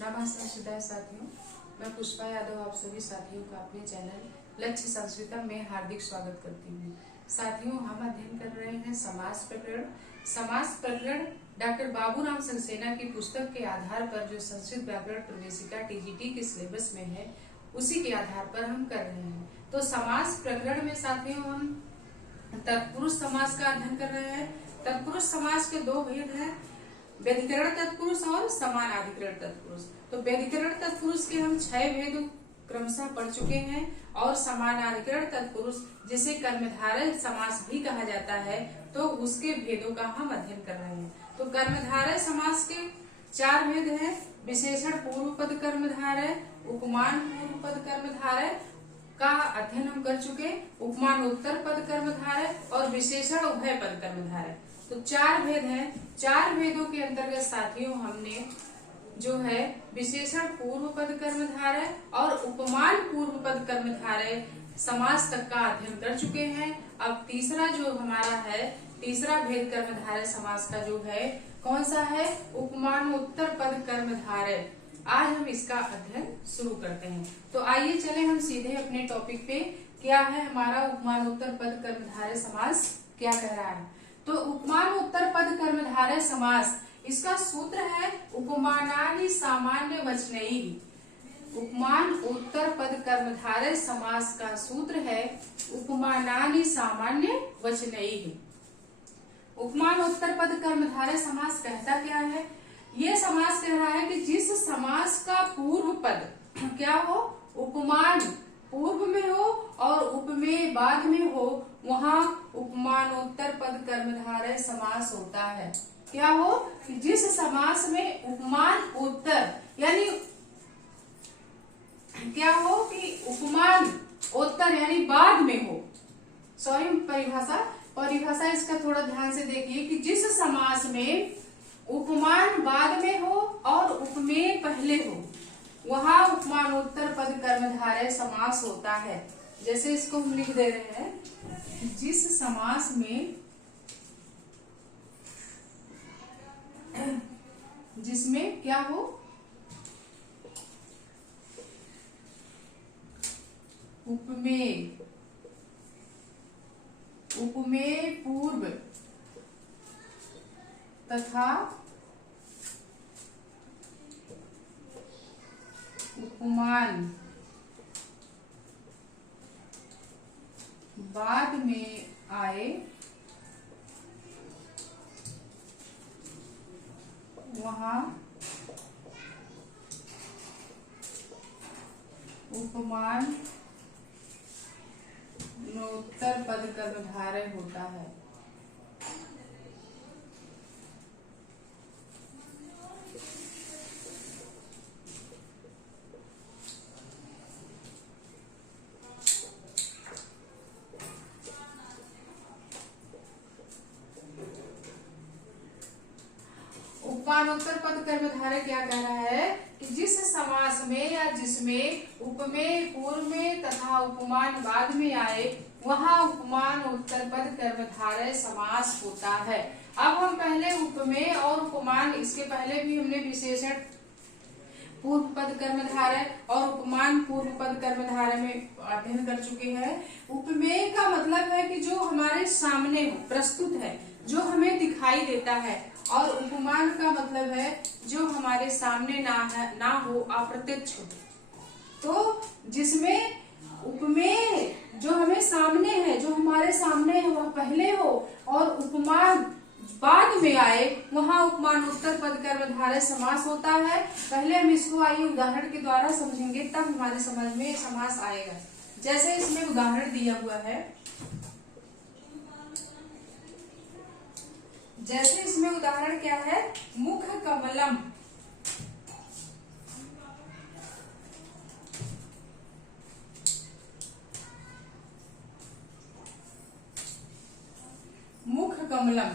नमस्कार साथियों, मैं पुष्पा यादव आप सभी साथियों का अपने चैनल लक्ष्य संस्कृतम में हार्दिक स्वागत करती हूँ। साथियों, हम अध्ययन कर रहे हैं समास प्रकरण। समास प्रकरण डॉक्टर बाबूराम सक्सेना की पुस्तक के आधार पर जो संस्कृत व्याकरण प्रवेशिका टीजीटी के सिलेबस में है, उसी के आधार पर हम कर रहे हैं। तो समास प्रकरण में साथियों हम तत्पुरुष समास का अध्ययन कर रहे हैं। तत्पुरुष समास के दो भेद हैं, व्यधिकरण तत्पुरुष और समानाधिकरण तत्पुरुष। तो व्यधिकरण तत्पुरुष के हम 6 भेद क्रमशः पढ़ चुके हैं और समानाधिकरण तत्पुरुष जिसे कर्मधारय समास भी कहा जाता है, तो उसके भेदों का हम अध्ययन कर रहे हैं। तो कर्मधारय समास के 4 भेद हैं, विशेषण पूर्व पद कर्मधारय, उपमान पूर्व पद कर्मधारय का अध्ययन हम कर चुके, उपमान उत्तर पद कर्मधारय और विशेषण उभय पद कर्मधारय। तो 4 भेद हैं। 4 भेदों के अंतर्गत साथियों हमने जो है विशेषण पूर्व पद कर्मधारय और उपमान पूर्व पद कर्मधारय समास तक का अध्ययन कर चुके हैं। अब तीसरा जो हमारा है, तीसरा भेद कर्मधारय समास का जो है कौन सा है, उपमान उत्तर पद कर्मधारय। आज हम इसका अध्ययन शुरू करते हैं। तो आइए चले हम सीधे अपने टॉपिक पे। क्या है हमारा उपमान उत्तर पद कर्मधारय समास, क्या कह रहा है। तो उपमान उत्तर पद कर्मधारय समास, इसका सूत्र है उपमानानि सामान्य वचनैः। उपमान उत्तर पद कर्मधारय समास का सूत्र है उपमानानि सामान्य वचनैः। उपमान उत्तर पद कर्मधारय समास कहता क्या है, ये समास कह रहा है कि जिस समास का पूर्व पद क्या हो, उपमान पूर्व में हो और उपमेय बाद में हो, वहाँ उपमानोत्तर पद कर्मधारय समास होता है। क्या हो कि जिस समास में उपमान उत्तर यानी क्या हो कि उपमान उत्तर यानी बाद में हो। सॉरी, परिभाषा इसका थोड़ा ध्यान से देखिए कि जिस समास में उपमान बाद में हो और उपमेय पहले हो, वहाँ उपमानोत्तर पद कर्मधारय समास होता है। जैसे इसको हम लिख दे रहे हैं, जिस समास में जिसमें क्या हो, उपमेय पूर्व तथा उपमान बाद में आए, वहाँ उपमान उत्तर पद कर्मधारय होता है। उपमानोत्तर पद कर्मधारय क्या कह रहा है कि जिस समास में या जिसमें उपमेय पूर्व में तथा उपमान बाद में आए, वहाँ उपमान उत्तर पद कर्मधारय समास होता है। अब हम पहले उपमेय और उपमान, इसके पहले भी हमने विशेषण पूर्व पद कर्मधारय और उपमान पूर्व पद कर्मधारय में अध्ययन कर चुके हैं। उपमेय का मतलब है कि जो हमारे सामने हो, प्रस्तुत है, जो हमें दिखाई देता है, और उपमान का मतलब है जो हमारे सामने ना हो, अप्रत्यक्ष हो। तो जिसमें उपमेय जो हमें सामने है, जो हमारे सामने है, वह पहले हो और उपमान बाद में आए, वहाँ उपमानोत्तर पद कर्मधारय समास होता है। पहले हम इसको आइए उदाहरण के द्वारा समझेंगे, तब हमारे समझ में समास आएगा। जैसे इसमें उदाहरण दिया हुआ है, जैसे इसमें उदाहरण क्या है, मुख कमलम। मुख कमलम,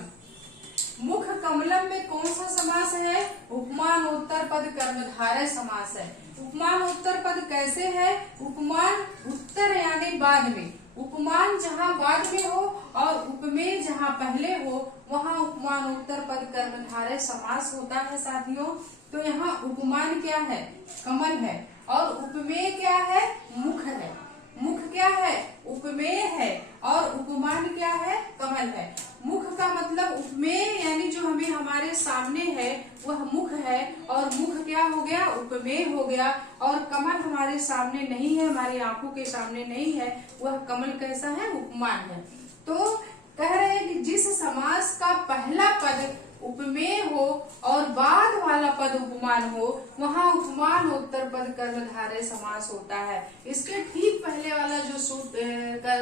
मुख कमलम में कौन सा समास है, उपमानोत्तर पद कर्मधारय समास है। उपमानोत्तर पद कैसे है, उपमान उत्तर यानी बाद में, उपमान जहाँ बाद में हो और उपमेय जहाँ पहले हो, वहाँ उपमान उत्तर पद कर्मधारय समास होता है साथियों। तो यहाँ उपमान क्या है? कमल है। और उपमेय क्या है? मुख है। मुख क्या है? उपमेय है। और उपमान क्या है? कमल है। मुख का मतलब उपमेय यानी जो हमें हमारे सामने है वह मुख है, और मुख क्या हो गया? उपमेय हो गया। और कमल हमारे सामने नहीं है, हमारी आंखों के सामने नहीं है, वह कमल कैसा है? उपमान है। तो कह रहे हैं कि जिस समास का पहला पद उपमेय हो और बाद वाला पद उपमान हो, वहाँ उपमान उत्तर पद कर्मधारय समास होता है। इसके ठीक पहले वाला जो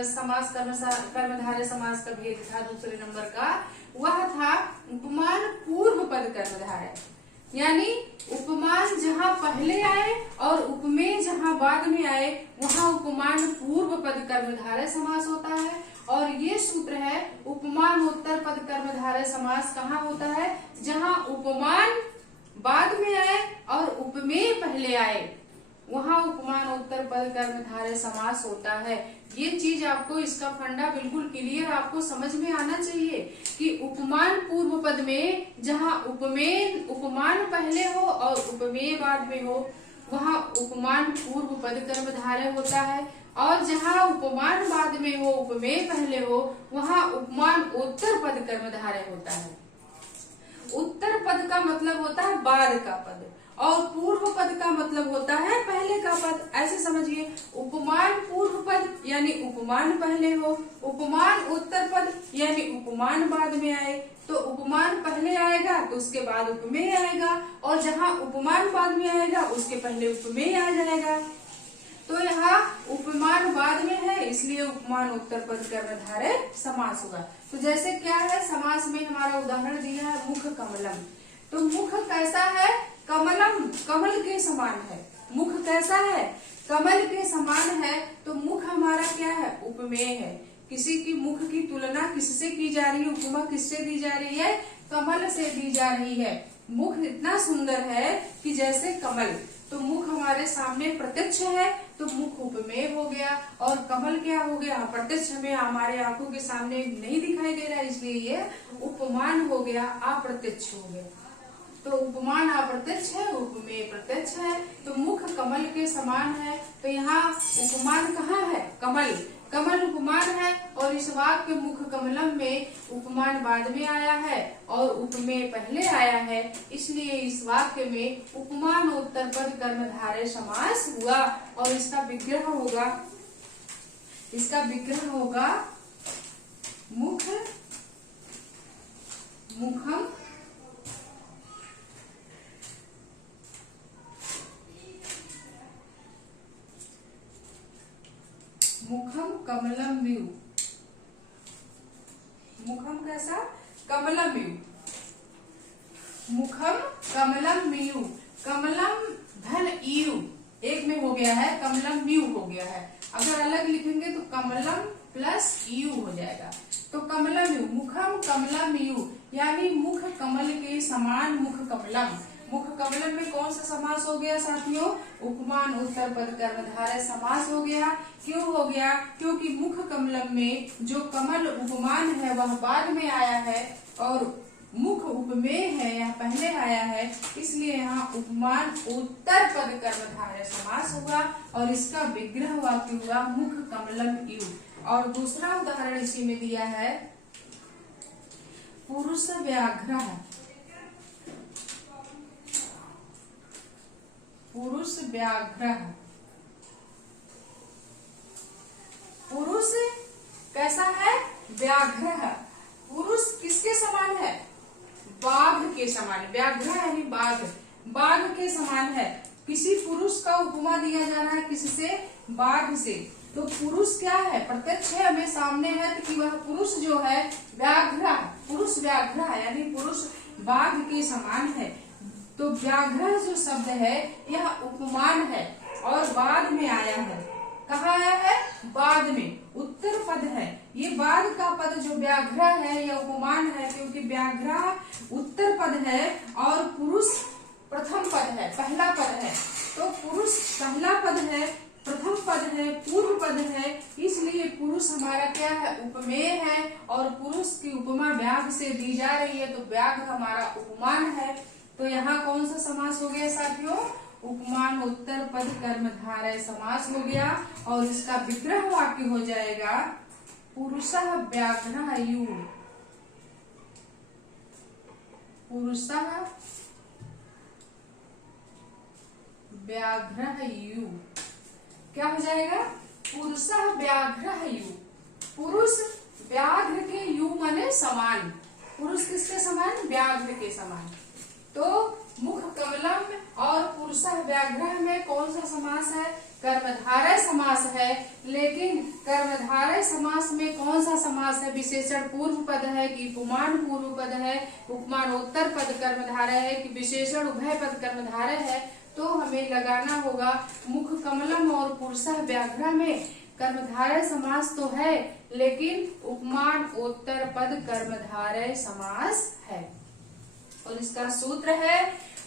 समास कर्मधारय समास का भेद था दूसरे नंबर का, वह था उपमान पूर्व पद कर्मधारय। यानी उपमान जहाँ पहले आए और उपमेय जहाँ बाद में आए, वहाँ उपमान पूर्व पद कर्मधारय समास होता है। और ये सूत्र है उपमान उत्तर पद कर्मधारय समास कहाँ होता है? जहाँ उपमान बाद में आए और उपमेय पहले आए, वहाँ उपमान उत्तर पद कर्मधारय समास होता है। ये चीज आपको, इसका फंडा बिल्कुल क्लियर आपको समझ में आना चाहिए कि उपमान पूर्व पद में जहाँ उपमान पहले हो और उपमेय बाद में हो, वहाँ उपमान पूर्व पद कर्मधारय होता है। और जहाँ उपमान बाद में हो, उपमेय पहले हो, वहाँ उपमान उत्तर पद कर्मधारय होता है। उत्तर पद का मतलब होता है बाद का पद, और पूर्व पद का मतलब होता है पहले का पद। ऐसे समझिए, उपमान पूर्व पद यानी उपमान पहले हो, उपमान उत्तर पद यानी उपमान बाद में आए। तो उपमान पहले आएगा तो उसके बाद उपमेय आएगा, और जहाँ उपमान बाद में आएगा उसके पहले उपमेय आ जाएगा। तो यहाँ उपमान बाद में है, इसलिए उपमान उत्तर पद कर्मधारय समास होगा। तो जैसे क्या है, समास में हमारा उदाहरण दिया है मुख कमलम। तो मुख कैसा है? कमलम, कमल के समान है। मुख कैसा है? कमल के समान है। तो मुख हमारा क्या है? उपमेय है। किसी की मुख की तुलना किससे की जा रही है? उपमा किससे दी जा रही है? कमल से दी जा रही है। मुख इतना सुंदर है कि जैसे कमल। तो मुख हमारे सामने प्रत्यक्ष है, तो मुख उपमेय हो गया। और कमल क्या हो गया? प्रत्यक्ष हमें हमारे आंखों के सामने नहीं दिखाई दे रहा, इसलिए ये उपमान हो गया, अप्रत्यक्ष हो गया। तो उपमान अप्रत्यक्ष है, उपमेय प्रत्यक्ष है। तो मुख कमल के समान है। तो यहाँ उपमान कहाँ है? कमल। कमल उपमान है। और इस वाक्य मुख कमलम में उपमान बाद में आया है और उपमेय पहले आया है, इसलिए इस वाक्य में उपमान उत्तर पद कर्मधारय समास हुआ। और इसका विग्रह होगा मुख मुखम मुखम कमलम म्यू। मुखम कैसा? कमलम म्यू। मुखम कमलम म्यू। कमलम धन ईयू एक में हो गया है, कमलम म्यू हो गया है। अगर अलग लिखेंगे तो कमलम प्लस ईयू हो जाएगा। तो कमलम म्यू, मुखम कमलम म्यू यानी मुख कमल के समान मुख कमलम। मुख कमलम में कौन सा समास हो गया साथियों? उपमान उत्तर पद कर्मधारय समास हो गया। क्यों हो गया? क्योंकि मुख कमलम में जो कमल उपमान है वह बाद में आया है और मुख उपमेय है, यह पहले आया है, इसलिए यहाँ उपमान उत्तर पद कर्मधारय समास हुआ। और इसका विग्रह वाक्य हुआ मुख कमलम यू। और दूसरा उदाहरण इसी में दिया है पुरुष व्याघ्र। पुरुष व्याघ्र। पुरुष कैसा है? व्याघ्र। पुरुष किसके समान है? बाघ के समान। व्याघ्र यानी बाघ, बाघ के समान है। किसी पुरुष का उपमा दिया जा रहा है किससे? बाघ से। तो पुरुष क्या है? प्रत्यक्ष है, हमें सामने है कि वह पुरुष जो है व्याघ्र, पुरुष व्याघ्र यानी पुरुष बाघ के समान है। तो व्याघ्र जो शब्द है यह उपमान है और बाद में आया है। कहाँ आया है? बाद में। उत्तर पद है, ये बाद का पद जो व्याघ्र है यह उपमान है, क्योंकि व्याघ्र उत्तर पद है और पुरुष प्रथम पद है, पहला पद है। तो पुरुष पहला पद है, प्रथम पद है, पूर्व पद है, इसलिए पुरुष हमारा क्या है? उपमेय है। और पुरुष की उपमा व्याघ्र से दी जा रही है, तो व्याघ्र हमारा उपमान है। तो यहाँ कौन सा समास हो गया साथियों? उपमान उत्तर पद कर्मधारय समास हो गया। और इसका विग्रह वाक्य हो जाएगा पुरुषः व्याघ्रः यू। पुरुषः व्याघ्रः यू क्या हो जाएगा? पुरुषः व्याघ्रः यू। पुरुष व्याघ्र के यू माने समान। पुरुष किसके समान? व्याघ्र के समान। तो मुख कमलम और पुरुषः व्याघ्रः में कौन सा समास है? कर्मधारय समास है। लेकिन कर्मधारय समास में कौन सा समास है? विशेषण पूर्व पद है कि उपमान पूर्व पद है? उपमानोत्तर पद कर्मधारय है कि विशेषण उभय पद कर्मधारय है? तो हमें लगाना होगा मुख कमलम और पुरुषः व्याघ्रः में कर्मधारय समास तो है, लेकिन उपमान उत्तर पद कर्मधारय समास है। और इसका सूत्र है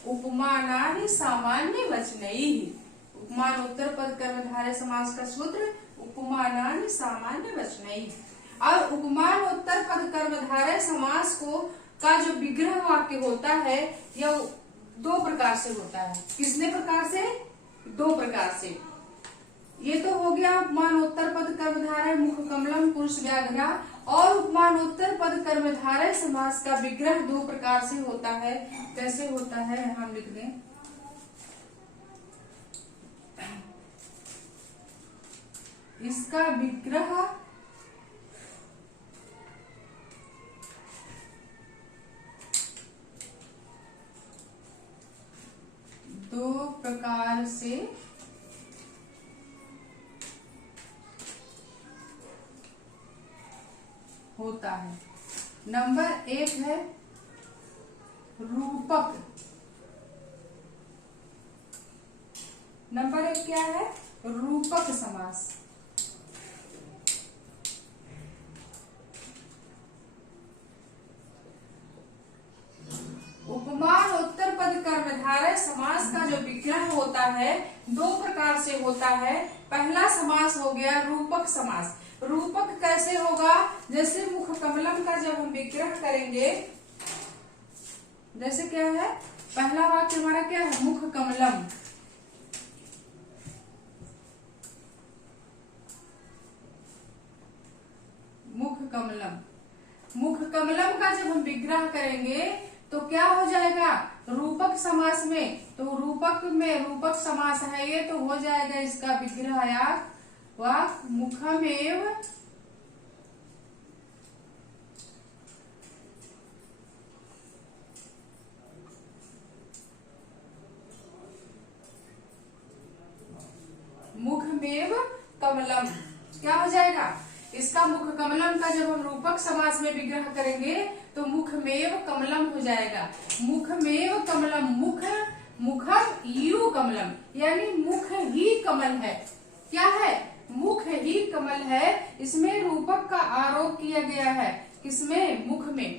उपमानानि सामान्य वचनैः। उपमान उत्तर पद कर्मधारय समास का सूत्र उपमानानि सामान्य वचनैः। और उपमान उत्तर पद कर्मधारय समास को का जो विग्रह वाक्य होता है यह दो प्रकार से होता है। कितने प्रकार से? दो प्रकार से। ये तो हो गया उपमानोत्तर पद कर्मधारय मुख कमलम पुरुष व्याघ्रः। और उपमानोत्तर पद कर्मधारय समास का विग्रह दो प्रकार से होता है। कैसे होता है हम लिख दें। इसका विग्रह दो प्रकार से होता है। नंबर एक है रूपक। नंबर एक क्या है? रूपक समास। उपमान उत्तर पद कर्मधारय समास का जो विग्रह होता है दो प्रकार से होता है। पहला समास हो गया रूपक समास। रूपक कैसे होगा? जैसे मुख कमलम का जब हम विग्रह करेंगे, जैसे क्या है? पहला वाक्य हमारा क्या है? मुख कमलम। मुख कमलम। मुख कमलम का जब हम विग्रह करेंगे तो क्या हो जाएगा? रूपक समास में। तो रूपक में रूपक समास है ये, तो हो जाएगा इसका विग्रह वाक मुखमेव मुखमेव कमलम। क्या हो जाएगा? इसका मुख कमलम का जब हम रूपक समास में विग्रह करेंगे तो मुखमेव कमलम हो जाएगा। मुखमेव कमलम। मुख मुखम यू कमलम, यानी मुख ही कमल है। क्या है? मुख ही कमल है। इसमें रूपक का आरोप किया गया है। किसमें? मुख में।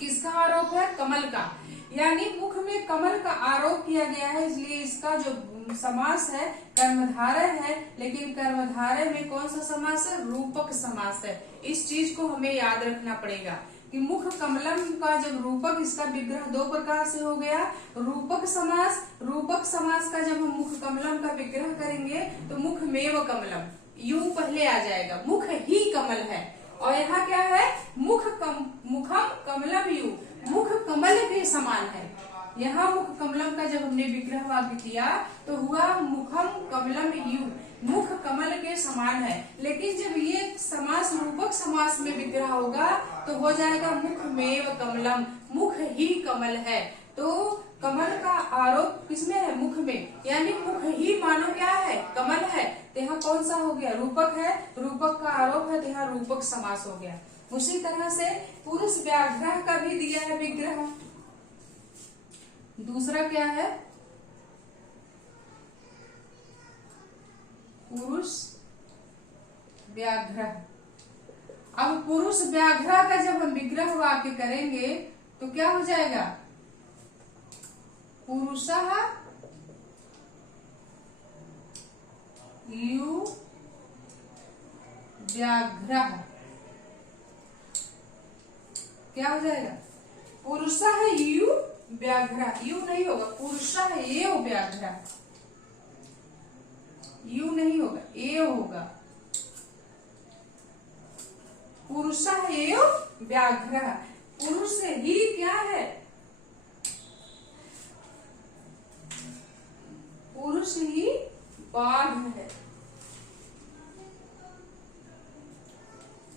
किसका आरोप है? कमल का। यानी मुख में कमल का आरोप किया गया है, इसलिए इसका जो समास है कर्मधारय है। लेकिन कर्मधारय में कौन सा समास है? रूपक समास है। इस चीज को हमें याद रखना पड़ेगा कि मुख कमलम का जब रूपक, इसका विग्रह दो प्रकार से हो गया। रूपक समास। रूपक समास का जब हम मुख कमलम का विग्रह करेंगे तो मुखमेव कमलम, यू पहले आ जाएगा। मुख ही कमल है। और यहाँ क्या है? मुखम कमलम यू, मुख कमल के समान है। यहाँ मुख कमलम का जब हमने विग्रह वाक्य किया तो हुआ मुखम कमलम यू, मुख कमल के समान है। लेकिन जब ये समास रूपक समास में विग्रह होगा तो हो जाएगा मुखमेव कमलम, मुख ही कमल है। तो कमल का आरोप किसमें है? मुख में। यानी मुख ही मानो क्या है? कमल है। तो यहाँ कौन सा हो गया? रूपक है। रूपक का आरोप है तो यहाँ रूपक समास हो गया। उसी तरह से पुरुष व्याघ्रः का भी दिया है विग्रह। दूसरा क्या है? पुरुष व्याघ्रः। अब पुरुष व्याघ्रः का जब हम विग्रह वाक्य करेंगे तो क्या हो जाएगा? पुरुषः यू व्याघ्रः। क्या हो जाएगा? पुरुषः यु व्याघ्र, यू नहीं होगा, पुरुषः एव व्याघ्र, यू नहीं होगा, एव होगा, पुरुषः एव व्याघ्र। पुरुष ही क्या है? पुरुष ही बाघ है।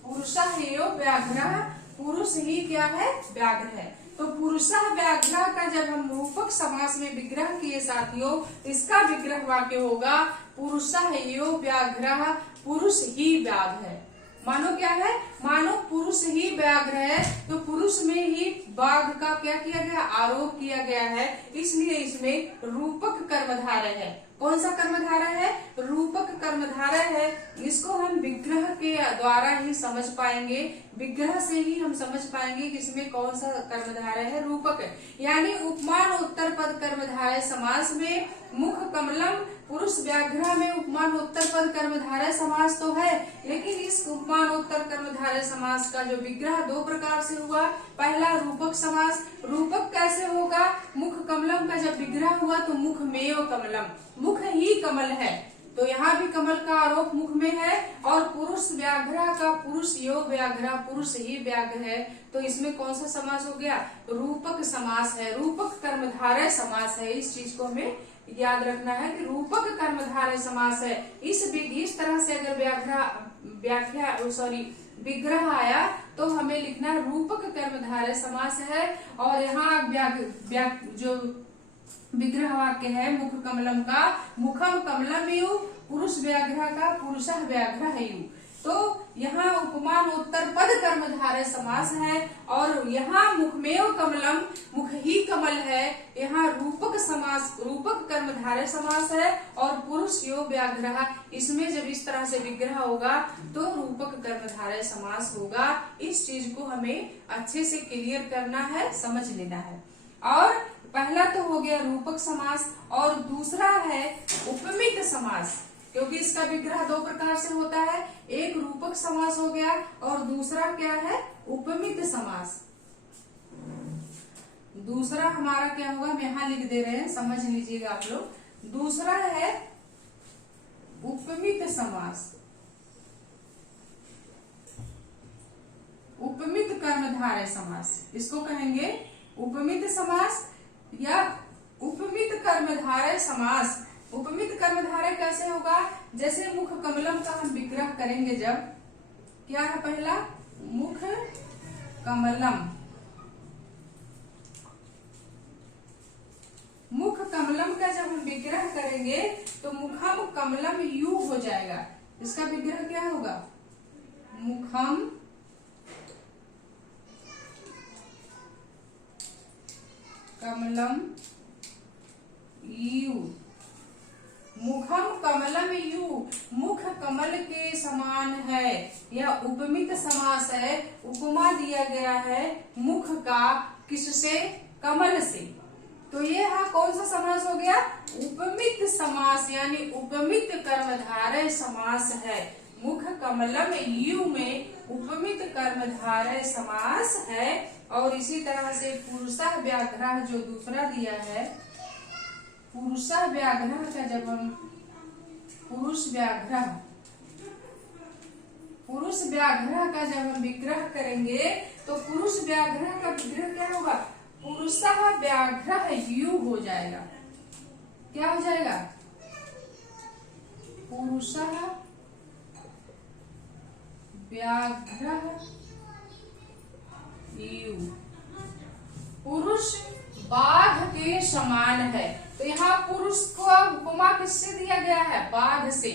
पुरुषः एव व्याघ्र, पुरुष ही क्या है? व्याघ्र है। तो पुरुषः व्याघ्र का जब हम रूपक समास में विग्रह किए साथियों, इसका विग्रह वाक्य होगा पुरुषः एव व्याघ्र, पुरुष ही व्याघ्र है। मानो क्या है? मानो पुरुष ही व्याघ्र है, तो पुरुष में ही बाघ का क्या किया गया? आरोप किया गया है, इसलिए इसमें रूपक कर्मधारय है। कौन सा कर्मधारय है? रूपक कर्मधारय है। इसको हम विग्रह के द्वारा ही समझ पाएंगे, विग्रह से ही हम समझ पाएंगे कि इसमें कौन सा कर्मधारय है, रूपक है। यानी उपमान उत्तर पद कर्मधारय समास में मुख कमलम, पुरुष व्याघ्र में उपमान उत्तर पद कर्मधारय समास तो है, लेकिन इस उपमान उत्तर कर्मधारय समास का जो विग्रह दो प्रकार से हुआ। पहला रूपक समास, रूपक कैसे होगा? मुख कमलम का जब विग्रह हुआ तो मुख मेव कमलम, मुख ही कमल है, तो यहाँ भी कमल का आरोप मुख में है। और पुरुष व्याघ्र का पुरुष यो व्याघ्र, पुरुष ही व्याघ्र है, तो इसमें कौन सा समास हो गया? रूपक समास है, रूपक कर्मधारय समास है। इस चीज को हमें याद रखना है कि रूपक कर्मधारय समास है। इस तरह से अगर विग्रह आया तो हमें लिखना रूपक कर्मधारय समास है। और यहाँ जो विग्रह वाक्य है मुख कमलम का, मुखम कमलम यु, पुरुष व्याघ्र का पुरुषः व्याघ्र है यु। तो यहाँ उपमान उत्तर पद कर्मधारय समास है, और यहाँ मुखमेव कमलम, मुख ही कमल है। यहाँ रूपक समास, रूपक कर्मधारय समास है, और पुरुष यो व्याघ्र, इसमें जब इस तरह से विग्रह होगा तो रूपक कर्मधारय समास होगा। इस चीज को हमें अच्छे से क्लियर करना है, समझ लेना है। और पहला तो हो गया रूपक समास, और दूसरा है उपमित समास, क्योंकि इसका विग्रह दो प्रकार से होता है। एक रूपक समास हो गया और दूसरा क्या है? उपमित समास। दूसरा हमारा क्या होगा? हम यहाँ लिख दे रहे हैं, समझ लीजिएगा आप लोग। दूसरा है उपमित समास, उपमित कर्मधारय समास, इसको कहेंगे उपमित समास या उपमित कर्मधारय समास। उपमित कर्मधारय कैसे होगा? जैसे मुख कमलम का हम विग्रह करेंगे, जब क्या है? पहला मुख कमलम, मुख कमलम का जब हम विग्रह करेंगे तो मुखम कमलम यू हो जाएगा। इसका विग्रह क्या होगा? मुखम Kamalam you, Mokham Kamalam you, मुख कमल के समान है। यह उपमित समास है, उपमा दिया गया है मुख का, किससे? कमल से। तो ये कौन सा समास हो गया? उपमित समास, यानी उपमित कर्मधारय समास है। मुख कमलम यू में उपमित कर्मधारय समास है। और इसी तरह से पुरुषः व्याघ्र जो दूसरा दिया है, पुरुषः व्याघ्र का जब हम पुरुष व्याघ्र का जब हम विग्रह करेंगे तो पुरुष व्याघ्र का विग्रह क्या होगा? पुरुषः व्याघ्र यू हो जाएगा। क्या हो जाएगा? पुरुषः व्याघ्र यू, पुरुष बाघ के समान है। तो यहाँ पुरुष को उपमा किससे दिया गया है? बाघ से।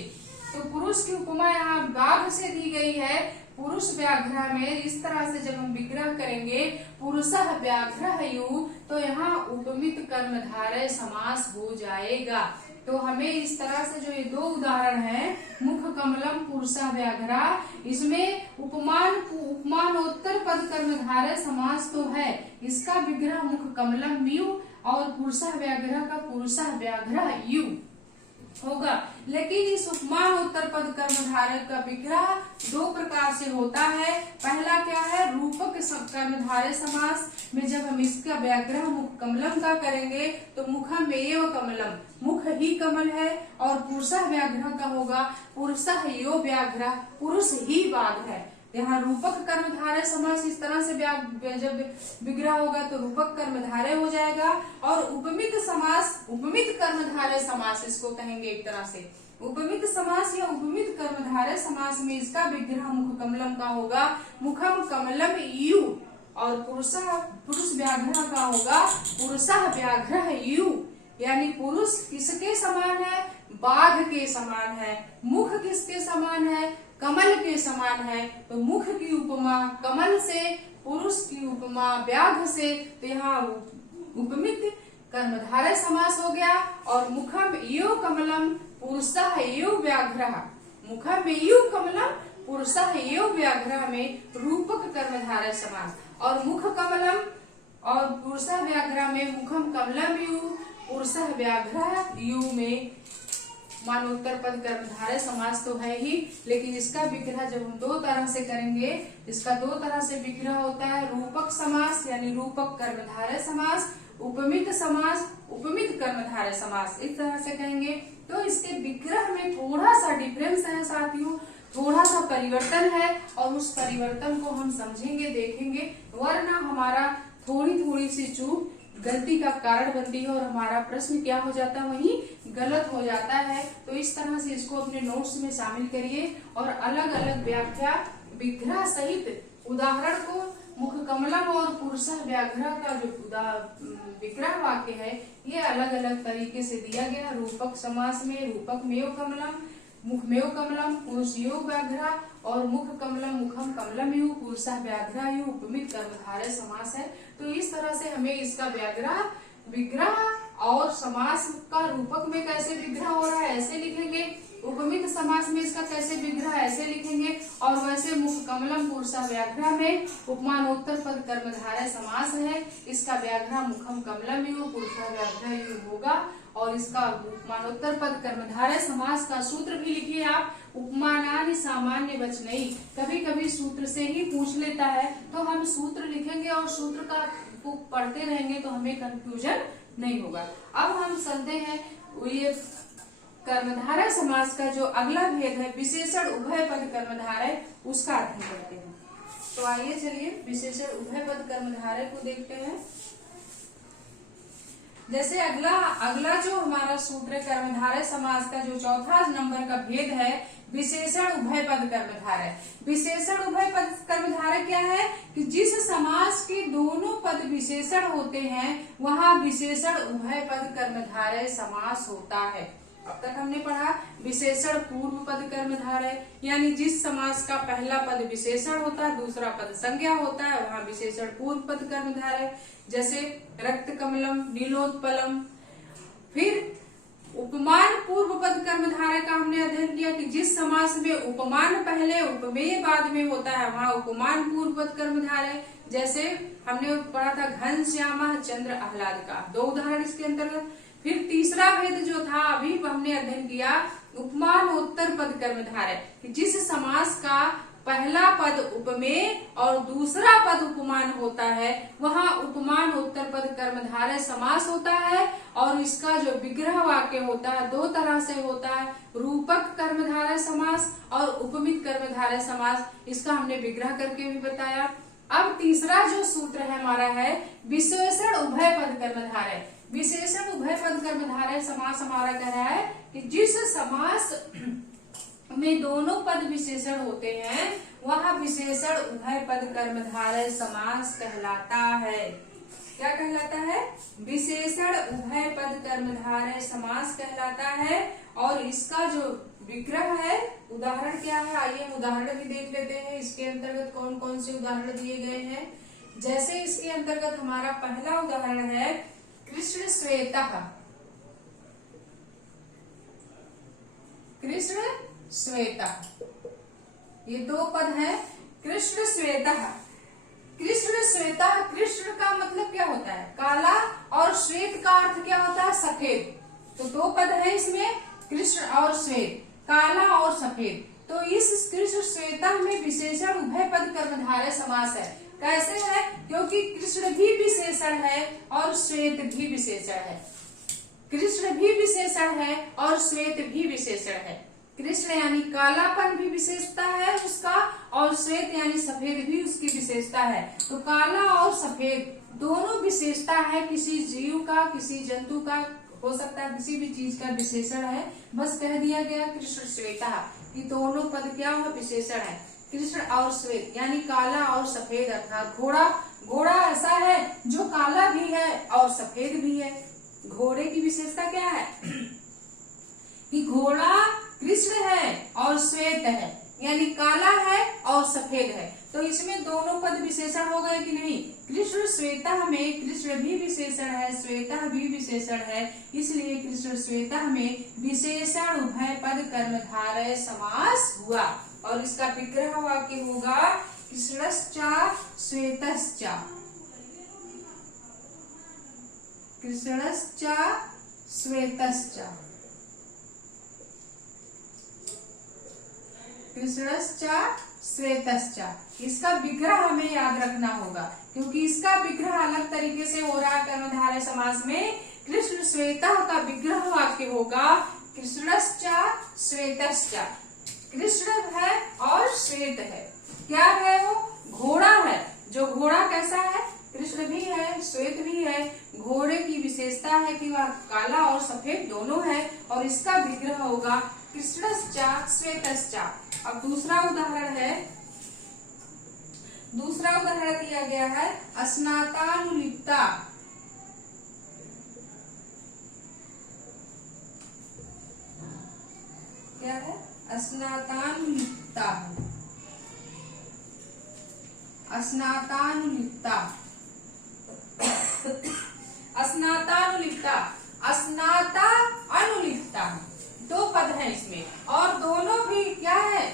तो पुरुष की उपमा यहाँ बाघ से दी गई है। पुरुष व्याघ्र में इस तरह से जब हम विग्रह करेंगे पुरुषः व्याघ्र यू, तो यहाँ उपमित कर्मधारय समास हो जाएगा। तो हमें इस तरह से जो ये दो उदाहरण हैं, मुख कमलम पुरुषः व्याघ्र, इसमें उपमानोत्तर पद कर्मधारय समास तो है, इसका विग्रह मुख कमलम यू और पुरुषः व्याघ्र का पुरुषः व्याघ्र यू होगा। लेकिन इस उपमान उत्तर पद कर्मधारय का विग्रह दो प्रकार से होता है। पहला क्या है, रूपक कर्मधारय समास में जब हम इसका व्याग्रह मुख कमलम का करेंगे तो मुखम एव कमलम, मुख ही कमल है, और पुरुषः व्याघ्र का होगा पुरुषः यो व्याघ्र, पुरुष ही बाघ है। यहाँ रूपक कर्मधारय समास इस तरह से जब विग्रह होगा तो रूपक कर्मधारय हो जाएगा। और उपमित समास, उपमित कर्मधारय समास इसको कहेंगे एक तरह से। उपमित समास या उपमित कर्मधारय समास में इसका विग्रह मुख कमलम का होगा मुखम कमलम यू, और पुरुष व्याघ्र का होगा पुरुषः व्याघ्र यू, यानी पुरुष किसके समान है, बाघ के समान है। मुख किसके समान है, कमल के समान है। तो मुख की उपमा कमल से, पुरुष की उपमा व्याघ्र से, तो यहाँ उपमित कर्मधारय समास हो गया। और मुखम यो कमलम पुरुषः यो व्याघ्र, मुखम यो कमलम पुरुषः यो व्याघ्र में रूपक कर्मधारय समास। और मुख कमलम और पुरुषः व्याघ्र में मुखम कमलम यू, पुरुषः व्याघ्र यू में मानोत्तर पद कर्मधारय समास तो है ही, लेकिन इसका विग्रह जब हम दो तरह से करेंगे, इसका दो तरह से विग्रह होता है। रूपक समास यानी रूपक कर्मधारय समास, उपमित समास उपमित कर्मधारय समास, इस तरह से कहेंगे। तो इसके विग्रह में थोड़ा सा डिफरेंस है साथियों, थोड़ा सा परिवर्तन है, और उस परिवर्तन को हम समझेंगे, देखेंगे, वरना हमारा थोड़ी सी चूक गलती का कारण बनती है और हमारा प्रश्न क्या हो जाता है, वही गलत हो जाता है। तो इस तरह से इसको अपने नोट्स में शामिल करिए और अलग अलग व्याख्या विग्रह सहित उदाहरण को मुख कमलम और पुरुषः व्याघ्र का जो विग्रह वाक्य है ये अलग अलग तरीके से दिया गया। रूपक समास में रूपक मेव कमलम, मुख मेव कमलम, पुरुष यो व्याघ्र, और मुख कमलम मुखम कमलम यु, पुरुषः व्याघ्र यु उपमित कर्मधारय समास है। तो इस तरह से हमें इसका विग्रह और समास का रूपक में कैसे विग्रह हो रहा है ऐसे लिखेंगे, उपमित समास में इसका कैसे विग्रह ऐसे लिखेंगे, और वैसे मुख कमलम पुरुषः व्याघ्र में उपमानोत्तर पद कर्मधारय समास है, इसका व्याघ्र मुखम कमलम यु पुरुषः व्याघ्र यु होगा। और इसका उपमानोत्तर पद कर्मधारय समास का सूत्र भी लिखिए आप, उपमानानि सामान्य वचनई। कभी कभी सूत्र से ही पूछ लेता है, तो हम सूत्र लिखेंगे और सूत्र का पढ़ते रहेंगे तो हमें कंफ्यूजन नहीं होगा। अब हम चलते हैं ये कर्मधारय समास का जो अगला भेद है विशेषण उभय पद कर्मधारय, उसका अध्ययन करते हैं। तो आइए चलिए विशेषण उभय पद कर्मधारय को देखते हैं। जैसे अगला जो हमारा सूत्र कर्मधारय समास का जो चौथा नंबर का भेद है विशेषण उभय पद कर्मधारय। विशेषण उभय पद कर्मधारय क्या है कि जिस समास के दोनों पद विशेषण होते हैं वहां विशेषण उभय पद कर्मधारय समास होता है। अब तक हमने पढ़ा विशेषण पूर्व पद कर्मधारय, यानी जिस समास का पहला पद विशेषण होता है दूसरा पद संज्ञा होता है वहां विशेषण पूर्व पद कर्मधारय, जैसे रक्त कमलम, नीलोत्पलम। फिर उपमान पूर्व पद कर्मधारय का हमने अध्ययन किया कि जिस समास में उपमान पहले उपमेय बाद में होता है वहां उपमान पूर्व पद कर्मधारय, जैसे हमने पढ़ा था घनश्यामा चंद्र आह्लाद का, दो उदाहरण इसके अंतर्गत। फिर तीसरा भेद जो था अभी हमने अध्ययन किया उपमानोत्तर पद कर्मधारय कि जिस समास का पहला पद उपमेय और दूसरा पद उपमान होता है वहां उपमानोत्तर पद कर्मधारय समास होता है। और इसका जो विग्रह वाक्य होता है दो तरह से होता है, रूपक कर्मधारय समास और उपमित कर्मधारय समास, इसका हमने विग्रह करके भी बताया। अब तीसरा जो सूत्र है हमारा है विशेषण उभय पद कर्मधारय। विशेषण उभय पद कर्मधारय समास हमारा कह रहा है कि जिस समास में दोनों पद विशेषण होते हैं वह विशेषण उभय पद कर्मधारय समास कहलाता है। क्या कहलाता है? विशेषण उभय पद कर्मधारय समास कहलाता है। और इसका जो विग्रह है उदाहरण क्या है, आइए उदाहरण भी देख लेते हैं। इसके अंतर्गत कौन कौन से उदाहरण दिए गए हैं। जैसे इसके अंतर्गत हमारा पहला उदाहरण है कृष्ण श्वेतः। कृष्ण श्वेतः, ये दो पद हैं। कृष्ण श्वेतः, कृष्ण श्वेतः, कृष्ण का मतलब क्या होता है? काला, और श्वेत का अर्थ क्या होता है? सफेद। तो दो पद है इसमें, कृष्ण और श्वेत, काला और सफेद। तो इस कृष्ण श्वेता में विशेषण उभय पद कर्मधारय समास है। कैसे है? क्योंकि कृष्ण भी विशेषण है और श्वेत भी विशेषण है। कृष्ण भी विशेषण है और श्वेत भी विशेषण है। कृष्ण यानी कालापन भी विशेषता है उसका, और श्वेत यानी सफेद भी उसकी विशेषता है। तो काला और सफेद दोनों विशेषता है किसी जीव का, किसी जंतु का, हो सकता है किसी भी चीज का विशेषण है। बस कह दिया गया कृष्ण श्वेता कि दोनों पद क्या हुआ? विशेषण है। कृष्ण और श्वेत यानी काला और सफेद, अर्थात घोड़ा, घोड़ा ऐसा है जो काला भी है और सफेद भी है। घोड़े की विशेषता क्या है? कि घोड़ा कृष्ण है और श्वेत है, यानी काला है और सफेद है। तो इसमें दोनों पद विशेषण हो गए कि नहीं? कृष्ण श्वेता में कृष्ण भी विशेषण है, श्वेता भी विशेषण है, इसलिए कृष्ण श्वेता में विशेषण उभय पद कर्मधारय समास हुआ। और इसका विग्रह वाक्य होगा कृष्णश्चा श्वेतश्चा। कृष्णश्चा श्वेतश्चा। कृष्णश्चा श्वेतश्चा। इसका विग्रह हमें याद रखना होगा, क्योंकि इसका विग्रह अलग तरीके से हो रहा है कर्मधारय समास में। कृष्ण श्वेता का विग्रह वाक्य होगा कृष्णश्चा श्वेतश्चा। कृष्ण है और श्वेत है। क्या है वो? घोड़ा है। जो घोड़ा कैसा है? कृष्ण भी है, श्वेत भी है। घोड़े की विशेषता है कि वह काला और सफेद दोनों है, और इसका विग्रह होगा कृष्णश्चा श्वेतश्चा। अब दूसरा उदाहरण है, दूसरा उदाहरण दिया गया है अस्नातानुलिप्ता। क्या है? अस्नातानुलिप्ता। अस्नातानुलिप्ता। अस्नातानुलिप्ता, अस्नाता अनुलिप्ता, दो पद हैं इसमें, और दोनों भी क्या है?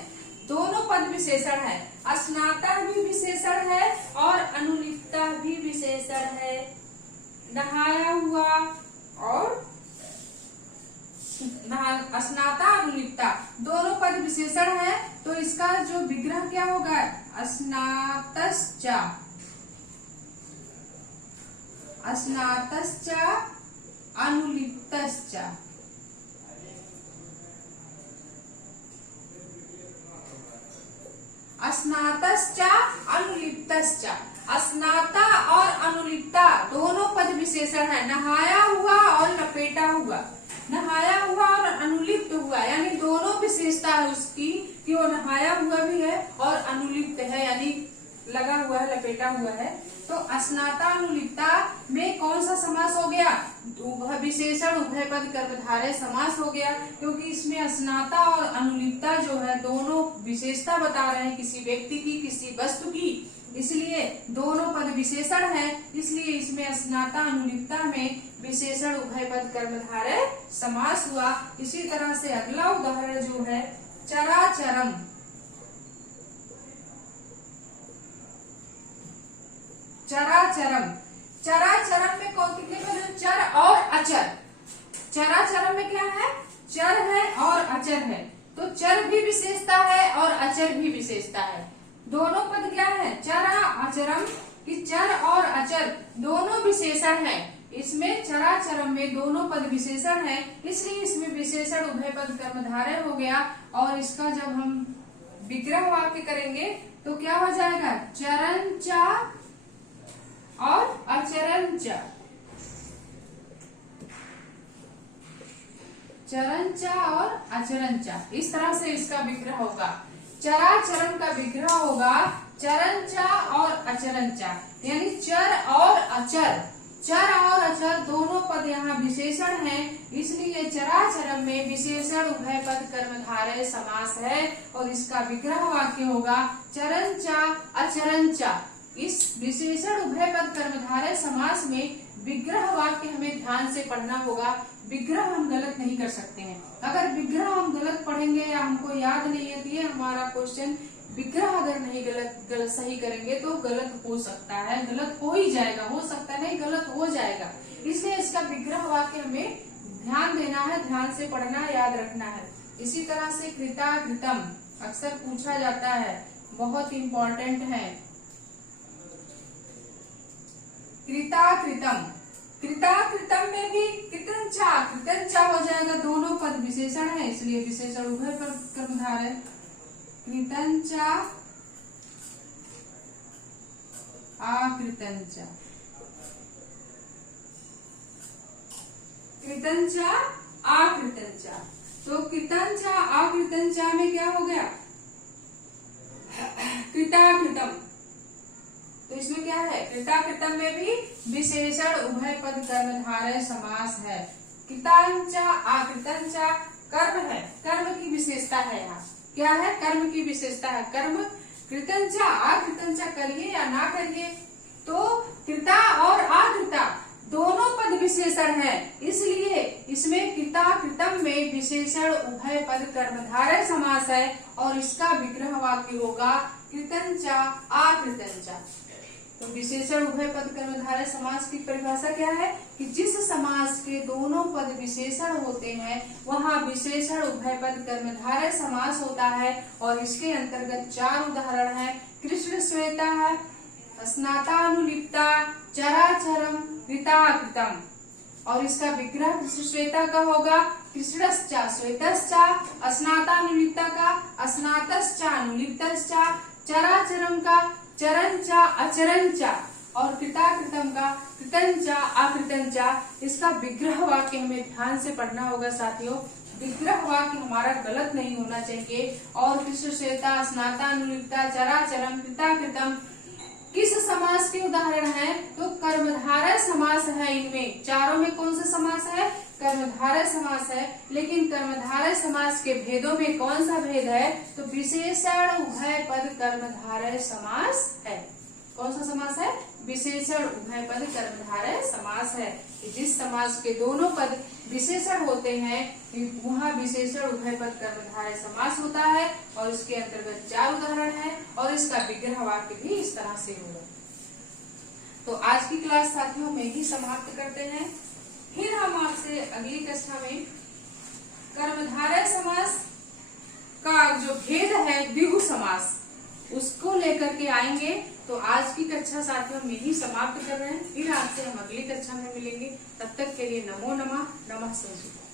दोनों पद विशेषण है। अस्नाता भी विशेषण है और अनुलिप्ता भी विशेषण है। नहाया हुआ और अस्नाता अनुलिप्ता दोनों पद विशेषण है। तो इसका जो विग्रह क्या होगा? अस्नातश्चा। अस्नातश्चा अनुलिप्तश्चा। अस्नातश्चा अनुलिप्तश्चा। अस्नाता और अनुलिप्ता दोनों पद विशेषण है। नहाया हुआ और लपेटा हुआ। नहाया हुआ और अनुलिप्त हुआ, यानी दोनों विशेषता है उसकी कि वो नहाया हुआ भी है और अनुलिप्त है, यानी लगा हुआ है, लपेटा हुआ है। तो अस्नाता अनुलिप्ता में कौन सा समास हो गया? विशेषण उभय पद कर्मधारय समास हो गया, क्योंकि इसमें अस्नाता और अनुलिप्ता जो है दोनों विशेषता बता रहे हैं किसी व्यक्ति की, किसी वस्तु की, इसलिए दोनों पद विशेषण है। इसलिए इसमें अस्नाता अनुलिप्ता में विशेषण उभय पद कर्मधारय समास हुआ। इसी तरह से अगला उदाहरण जो है चराचरम। चराचरम, चराचरम में कौन कितने पद हैं? चर और अचर। चराचरम में क्या है? चर है और अचर है। तो चर भी विशेषता है और अचर भी विशेषता है। दोनों पद क्या है? चरा अचरम कि चर और अचर दोनों विशेषण है। इसमें चराचरम में दोनों पद विशेषण है, इसलिए इसमें विशेषण उभय पद कर्मधारय हो गया। और इसका जब हम विग्रह वाक्य करेंगे तो क्या हो जाएगा? चरंचा और अचरंचा। चरंचा और अचरंचा, इस तरह से इसका विग्रह होगा। चराचरम का विग्रह होगा चरंचा और अचरंचा, यानी चर और अचर। चर और अचर दोनों पद यहाँ विशेषण हैं, इसलिए चराचरम में विशेषण उभय पद कर्मधारय समास है। और इसका विग्रह वाक्य होगा चरंचा अचरंचा। इस विशेषण उभय पद कर्मधारय समास में विग्रह वाक्य हमें ध्यान से पढ़ना होगा। विग्रह हम गलत नहीं कर सकते हैं। अगर विग्रह हम गलत पढ़ेंगे या हमको याद नहीं है, ये हमारा क्वेश्चन, विग्रह अगर नहीं गलत सही करेंगे तो गलत हो सकता है, गलत हो ही जाएगा, हो सकता है नहीं गलत हो जाएगा। इसलिए इसका विग्रह वाक्य हमें ध्यान देना है, ध्यान से पढ़ना, याद रखना है। इसी तरह से कृता कृतम अक्सर पूछा जाता है, बहुत इंपॉर्टेंट है। कृता कृतम, कृता कृतम में भी कृतंचा, कृतंचा हो जाएगा, दोनों पद विशेषण है इसलिए विशेषण उभय पद कर्मधारय। कृतंचा आकृतंचा, कृतंचा आकृतंचा। तो कृतंचा आकृतंचा में क्या हो गया? कृताकृतम। तो इसमें क्या है? कृताकृतम में भी विशेषण उभय पद कर्मधारय समास है। कृतांचा आकृतंचा कर्म है, कर्म की विशेषता है। यहाँ क्या है? कर्म की विशेषता है। कर्म कृतंचा आकृतंचा करिए या ना करिए, तो कृता और आकृता दोनों पद विशेषण है, इसलिए इसमें कृता कृतम में विशेषण उभय पद कर्मधारय समास है और इसका विग्रह वाक्य होगा कृतंचा आकृतंचा। तो विशेषण उभय पद कर्मधारय समास की परिभाषा क्या है कि जिस समास के दोनों पद विशेषण होते हैं वहाँ विशेषण उभय पद कर्मधारय समास होता है। और इसके अंतर्गत 4 उदाहरण हैं। कृष्ण श्वेता है, स्नातानुलिप्ता, चराचरम, कृताकृतम। और इसका विग्रह कृष्ण श्वेता का होगा कृष्णश्चा श्वेतश्चा, स्नातानुलिप्ता का स्नातश्चा अनुलिप्तश्चा, चराचरम का चरंचा अचरंचा और कृताकृतम का कृतंचा आकृतंचा। इसका विग्रह वाक्य हमें ध्यान से पढ़ना होगा साथियों। विग्रह वाक्य हमारा गलत नहीं होना चाहिए। और कृष्ण श्वेता, स्नातानुलिप्ता, चराचरम, कृताकृतम किस समास के उदाहरण है? तो कर्मधारय समास है। इनमें चारों में कौन सा समास है? कर्मधारय समास है। लेकिन कर्मधारय समास के भेदों में कौन सा भेद है? तो विशेषण उभय पद कर्मधारय समास है। कौन सा समास है? विशेषण उभय पद कर्मधारय समास है। जिस समास के दोनों पद विशेषण होते हैं वहाँ विशेषण उभय पद कर्मधारय समास होता है। और इसके अंतर्गत 4 उदाहरण है और इसका विग्रह वाक्य भी इस तरह से होगा। तो आज की क्लास साथियों में ही समाप्त करते हैं। फिर हम आपसे अगली कक्षा में कर्मधारय समास का जो भेद है द्विगु समास उसको लेकर के आएंगे। तो आज की कक्षा साथियों में ही समाप्त कर रहे हैं। फिर आपसे हम अगली कक्षा में मिलेंगे। तब तक के लिए नमो नमः। नमः संस्कृत।